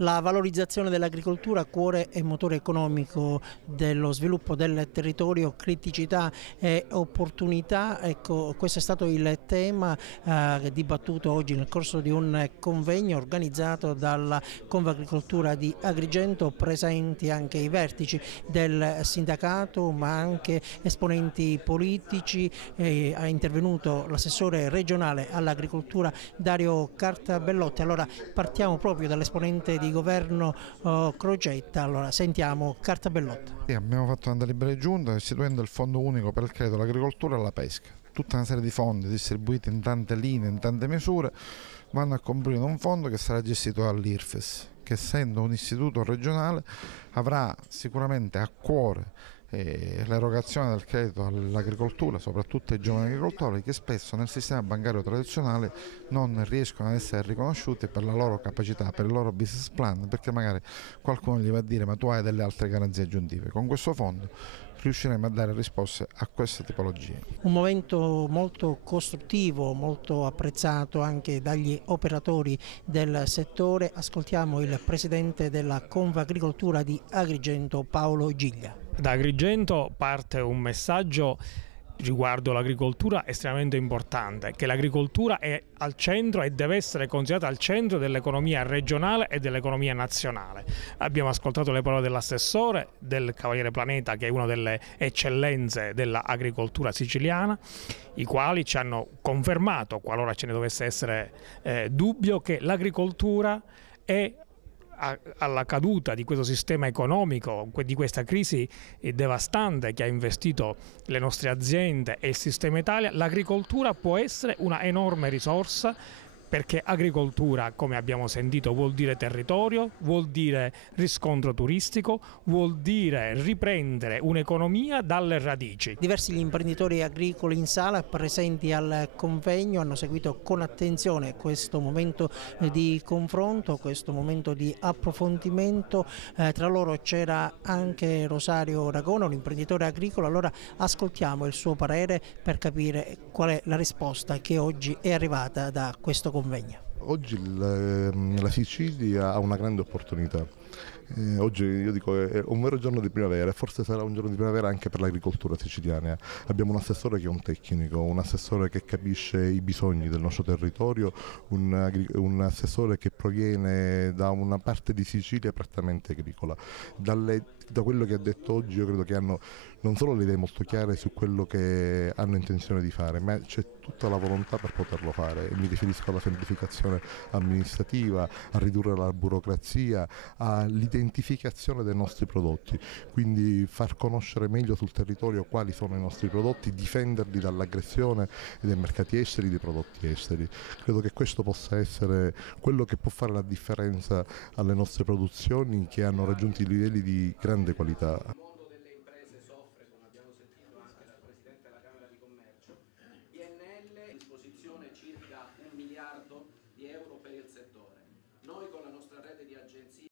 La valorizzazione dell'agricoltura, cuore e motore economico dello sviluppo del territorio, criticità e opportunità, ecco, questo è stato il tema dibattuto oggi nel corso di un convegno organizzato dalla Confagricoltura di Agrigento, presenti anche i vertici del sindacato ma anche esponenti politici. È intervenuto l'assessore regionale all'agricoltura Dario Cartabellotti. Allora partiamo proprio dall'esponente di governo Crocetta. Allora sentiamo Cartabellotti. Sì, abbiamo fatto una delibera di giunta istituendo il fondo unico per il credito all'agricoltura e alla pesca. Tutta una serie di fondi distribuiti in tante linee, in tante misure, vanno a comprire un fondo che sarà gestito dall'IRFES, che essendo un istituto regionale avrà sicuramente a cuore l'erogazione del credito all'agricoltura, soprattutto ai giovani agricoltori che spesso nel sistema bancario tradizionale non riescono ad essere riconosciuti per la loro capacità, per il loro business plan, perché magari qualcuno gli va a dire ma tu hai delle altre garanzie aggiuntive. Con questo fondo riusciremo a dare risposte a queste tipologie. Un momento molto costruttivo, molto apprezzato anche dagli operatori del settore. Ascoltiamo il presidente della Confagricoltura di Agrigento, Paolo Giglia. Da Agrigento parte un messaggio riguardo l'agricoltura estremamente importante, che l'agricoltura è al centro e deve essere considerata al centro dell'economia regionale e dell'economia nazionale. Abbiamo ascoltato le parole dell'assessore, del Cavaliere Planeta, che è una delle eccellenze dell'agricoltura siciliana, i quali ci hanno confermato, qualora ce ne dovesse essere dubbio, che l'agricoltura è alla caduta di questo sistema economico, di questa crisi devastante che ha investito le nostre aziende e il sistema Italia, l'agricoltura può essere una enorme risorsa, perché agricoltura, come abbiamo sentito, vuol dire territorio, vuol dire riscontro turistico, vuol dire riprendere un'economia dalle radici. Diversi gli imprenditori agricoli in sala presenti al convegno hanno seguito con attenzione questo momento di confronto, questo momento di approfondimento. Tra loro c'era anche Rosario Ragona, un imprenditore agricolo. Allora ascoltiamo il suo parere per capire qual è la risposta che oggi è arrivata da questo convegno. Oggi la Sicilia ha una grande opportunità. Oggi io dico è un vero giorno di primavera e forse sarà un giorno di primavera anche per l'agricoltura siciliana. Abbiamo un assessore che è un tecnico, un assessore che capisce i bisogni del nostro territorio, un assessore che proviene da una parte di Sicilia prettamente agricola. Da quello che ha detto oggi io credo che hanno non solo le idee molto chiare su quello che hanno intenzione di fare, ma c'è tutta la volontà per poterlo fare. Mi riferisco alla semplificazione amministrativa, a ridurre la burocrazia, all'identificazione dei nostri prodotti, quindi far conoscere meglio sul territorio quali sono i nostri prodotti, difenderli dall'aggressione dei mercati esteri, dei prodotti esteri. Credo che questo possa essere quello che può fare la differenza alle nostre produzioni che hanno raggiunto i livelli di grande qualità.